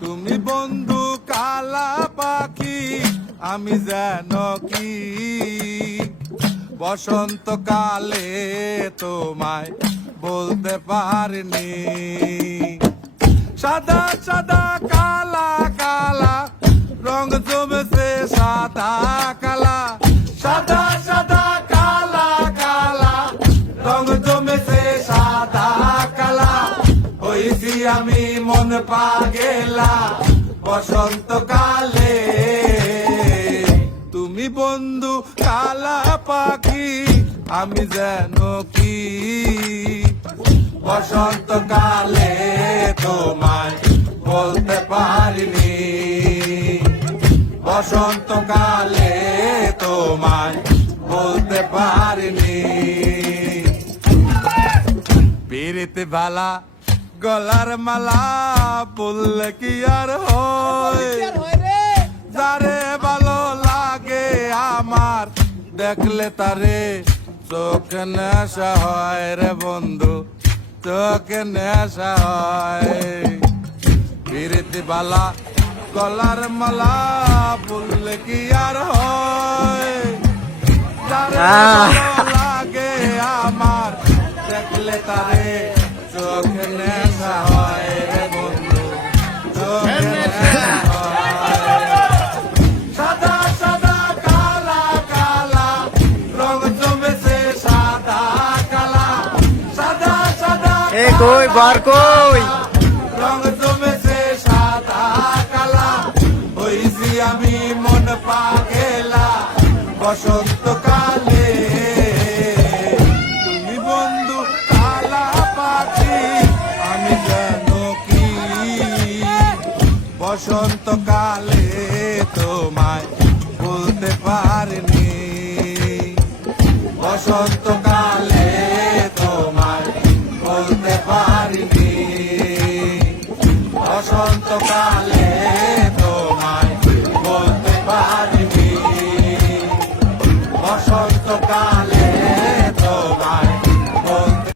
তুমি বন্ধু কালা পাখি, আমি যেন কি বসন্তকালে তোমায় বলতে পারিনি। সাদা সাদা কালা কালা রং জমেছে সাদা কালা, সাদা সাদা কালা কালা রং জমেছে সাদা কালা। হইছি আমি মন পাগেলা বসন্তকালে। তুমি বন্ধু কালা পাখি, আমি যেন কি বসন্তকালে তোমায় বলতে পারিনি। বসন্তকালে তোমায় বলতে পারিনি। পিরিতে ভালা গলার মালা বললে কি আর হয়, যারে ভালো লাগে আমার দেখলে তারে চোখে নেশা হয় রে বন্ধু, চোখে নেশা হয়। পিরিতি বালা গলার মালা বললে কি আর হয়, যারে ভালো লাগে আমার দেখলে তারে চোখে নেশা হয় রে বন্ধু, চোখে নেশা হয়। সাদা সাদা কালা কালা রং জমেছে সাদা কালা, সাদা সাদা কই বার কই রং জমেছে সাদা কালা। হইছি আমি মন পাগেলা বসন্তকালে। তুমি বন্ধু কালা পাখি, আমি যেন কি বসন্তকালে তোমায় বলতে পারিনি। বসন্তকালে তোমায় বলতে পারিনি। বসন্তকালে